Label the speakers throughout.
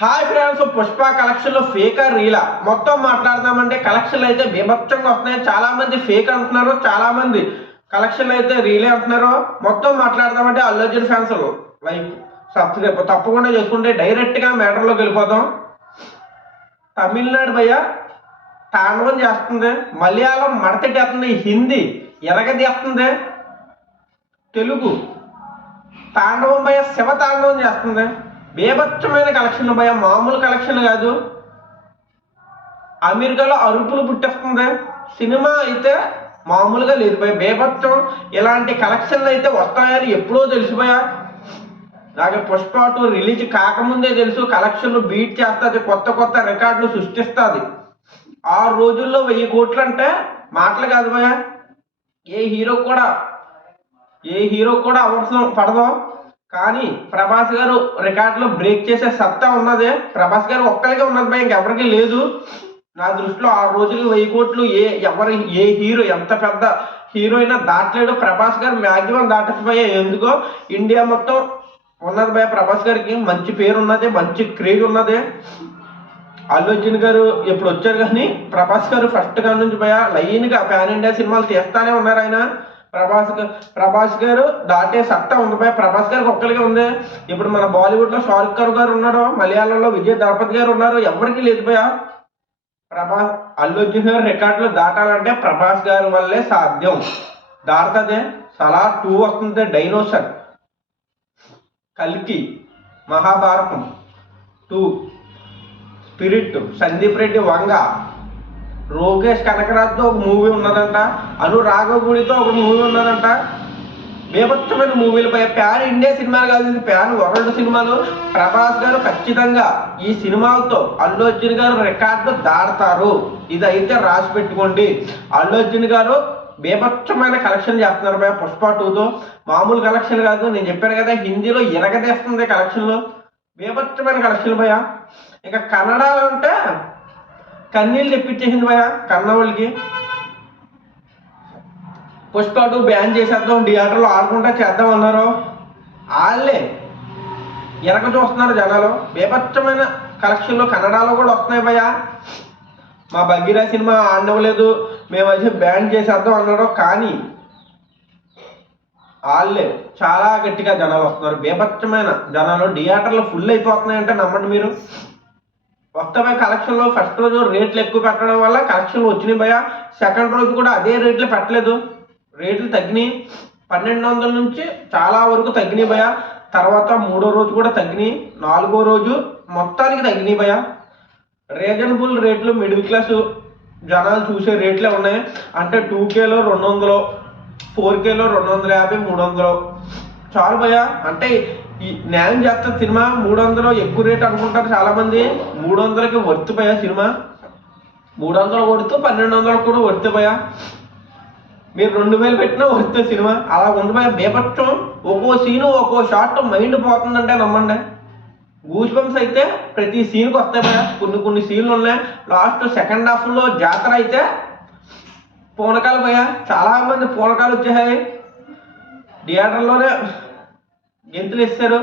Speaker 1: Hi friends Pushpa కలెక్షన్లో రీలా. మొత్తం మాట్లాడదామంటే కలెక్షన్లు అయితే బీభత్సంగా వస్తున్నాయి. చాలా మంది ఫేక్ అంటున్నారు చాలా మంది కలెక్షన్లు అయితే రీలే అంటున్నారు. మొత్తం మాట్లాడదామంటే Allu Arjun fans like subscribe తప్పకుండా చేసుకుంటే డైరెక్ట్గా మ్యాటర్ వెళ్ళిపోదాం. తమిళనాడు భయ్య తాండవం చేస్తుంది. మలయాళం మడతెట్టేస్తుంది. హిందీ ఎరగదీస్తుంది. తెలుగు తాండవం భయ శివ తాండవం చేస్తుంది. బేభత్సమైన కలెక్షన్ భయ మామూలు కలెక్షన్ కాదు. అమెరికాలో అరుపులు పుట్టేస్తుంది. సినిమా అయితే మామూలుగా లేదు భయ బేభత్సం. ఇలాంటి కలెక్షన్లు అయితే వస్తాయని ఎప్పుడో తెలిసిపోయా అలాగే పుష్ప టూ రిలీజ్ కాకముందే తెలుసు కలెక్షన్లు బీట్ చేస్తుంది కొత్త కొత్త రికార్డులు సృష్టిస్తుంది. ఆరు రోజుల్లో వెయ్యి కోట్లు అంటే మాటలు కాదు భయ ఏ హీరో కూడా ఏ హీరో కూడా అవసరం పడదాం. కానీ ప్రభాస్ గారు రికార్డులో బ్రేక్ చేసే సత్తా ఉన్నది. ప్రభాస్ గారు ఒక్కరికే ఉన్నది భయ ఇంకెవరికి లేదు. నా దృష్టిలో ఆ రోజులు వెయ్యి కోట్లు ఏ ఎవరి ఏ హీరో ఎంత పెద్ద హీరో అయినా దాటలేడు. ప్రభాస్ గారు మ్యాక్సిమం దాటకపోయా ఎందుకో ఇండియా మొత్తం ఉన్నది భయ ప్రభాస్ గారికి మంచి పేరు ఉన్నది మంచి క్రేజ్ ఉన్నది. అల్లు అర్జున్ గారు ఎప్పుడు వచ్చారు కానీ ప్రభాస్ గారు ఫస్ట్గా నుంచి భయ లైన్గా ప్యాన్ ఇండియా సినిమాలు తీస్తానే ఉన్నారు ఆయన. ప్రభాస్ ప్రభాస్ గారు దాటే సత్తా ఉంది పై ప్రభాస్ గారికి ఒక్కరిగా ఉంది. ఇప్పుడు మన బాలీవుడ్లో షారుఖ్ ఖాన్ గారు ఉన్నారు మలయాళంలో విజయ్ దళపతి గారు ఉన్నారు. ఎవరికి లేదు భయ. ప్రభాస్ అల్లు అర్జున్ గారు రికార్డులు దాటాలంటే ప్రభాస్ గారి వల్లే సాధ్యం. దాటుతుంది? సలా టూ వస్తుంది డైనోసర్. కల్కి. మహాభారతం. టూ. స్పిరిట్. సందీప్ రెడ్డి వంగ. రోకేష్ కనకరాజ్తో ఒక మూవీ ఉన్నదంట అను రాఘవగుడితో ఒక మూవీ ఉన్నదంట. బేభత్సమైన మూవీలపై ప్యాన్ ఇండియా సినిమాలు కాదు ఇది ప్యాన్ వరల్డ్ సినిమాలు. ప్రభాస్ గారు ఖచ్చితంగా ఈ సినిమాలతో అల్లు అర్జున్ గారు రికార్డు దాడతారు. ఇది అయితే రాసి పెట్టుకోండి. అల్లు అర్జున్ గారు బేభత్సమైన కలెక్షన్ చేస్తున్నారు భయ పుష్ప టూతో. మామూలు కలెక్షన్ కాదు నేను చెప్పాను కదా హిందీలో ఇరగదేస్తుంది కలెక్షన్లో. బేభత్సమైన కలెక్షన్ భయ ఇక కన్నడలో అంటే కన్నీళ్ళు తెప్పించేసింది భయ కన్నవాళ్ళకి పుష్ప టూ బ్యాన్ చేసేద్దాం థియేటర్లో ఆడుకుంటా చేద్దాం అన్నారు. వాళ్ళే వెనక చూస్తున్నారు జనాలు. బీభత్సమైన కలెక్షన్లు కన్నడలో కూడా వస్తున్నాయి భయ మా బగీరా సినిమా ఆడవలేదు మేము అయితే బ్యాన్ చేసేద్దాం అన్నారు. కానీ వాళ్ళే చాలా గట్టిగా జనాలు వస్తున్నారు. బీభత్సమైన జనాలు థియేటర్లు ఫుల్ అయిపోతున్నాయంటే నమ్మండి మీరు. వస్తాయి కలెక్షన్లో ఫస్ట్ రోజు రేట్లు ఎక్కువ పెట్టడం వల్ల కలెక్షన్లు వచ్చినాయి భయ సెకండ్ రోజు కూడా అదే రేట్లు పెట్టలేదు. రేట్లు తగ్గినాయి. పన్నెండు వందల నుంచి చాలా వరకు తగ్గినాయి భయ తర్వాత మూడో రోజు కూడా తగ్గినాయి. నాలుగో రోజు మొత్తానికి తగ్గినాయి భయ రీజనబుల్ రేట్లు మిడిల్ క్లాస్ జనాలు చూసే రేట్లే ఉన్నాయి. అంటే టూ కేలో రెండు వందలు ఫోర్ కేలో రెండు వందల యాభై మూడు వందలు. చాలు భయ అంటే ఈ న్యాయం చేస్తా సినిమా మూడు వందలు ఎక్కువ రేట్ అనుకుంటారు చాలా మంది మూడు వందలకి వర్తిపోయా సినిమా? మూడు వందలు కొడుతూ పన్నెండు వందలకు కూడా వర్తిపోయా? మీరు రెండు వేలు పెట్టినా వస్తే సినిమా. అలా ఉండిపోయా భయ ఒక్కో సీను ఒక్కో షాట్ మైండ్ పోతుందంటే నమ్మండి. గూజ్ బంప్స్ అయితే ప్రతి సీన్కి వస్తాయి భయ కొన్ని కొన్ని సీన్లు ఉన్నాయి. లాస్ట్ సెకండ్ హాఫ్లో జాతర అయితే పూనకాలు పోయా చాలా మంది పూనకాలు వచ్చాయి థియేటర్లోనే గెంతులు ఇస్తారు?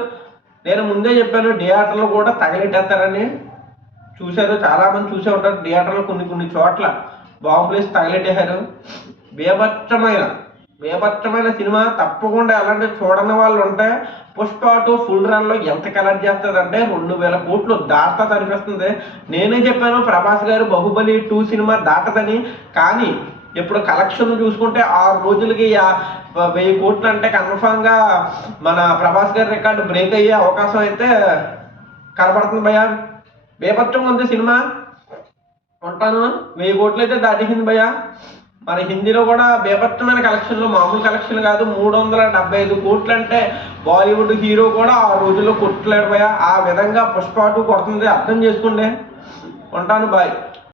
Speaker 1: నేను ముందే చెప్పాను థియేటర్లో కూడా తగలెట్టేస్తారని. చూశారు చాలామంది చూసే ఉంటారు థియేటర్లో కొన్ని కొన్ని చోట్ల బాంబులేసి తగలెట్టేశారు. బేభత్సమైన బేభత్సమైన సినిమా తప్పకుండా ఎలాంటి చూడని వాళ్ళు ఉంటే పుష్ప టూ ఫుల్ రన్లో ఎంత కలెక్ట్ చేస్తుందంటే రెండు వేల కోట్లు దాటుతుంది అనిపిస్తుంది. నేనే చెప్పాను ప్రభాస్ గారు బాహుబలి టూ సినిమా దాటదని. కానీ ఇప్పుడు కలెక్షన్ చూసుకుంటే ఆరు రోజులకి వెయ్యి కోట్లు అంటే కన్ఫామ్గా మన ప్రభాస్ గారి రికార్డు బ్రేక్ అయ్యే అవకాశం అయితే కనబడుతుంది భయ్యా. బేపత్వం ఉంది సినిమా. ఉంటాను వెయ్యి కోట్లు అయితే దాటేసింది భయ్యా. మన హిందీలో కూడా బేభత్సమైన కలెక్షన్లు మామూలు కలెక్షన్ కాదు మూడు వందల డెబ్బై ఐదు కోట్లు అంటే బాలీవుడ్ హీరో కూడా ఆ రోజుల్లో కొట్లాడిపోయా భయ్యా. ఆ విధంగా పుష్పాటు కొడుతుంది. అర్థం చేసుకోండి. ఉంటాను బాయ్.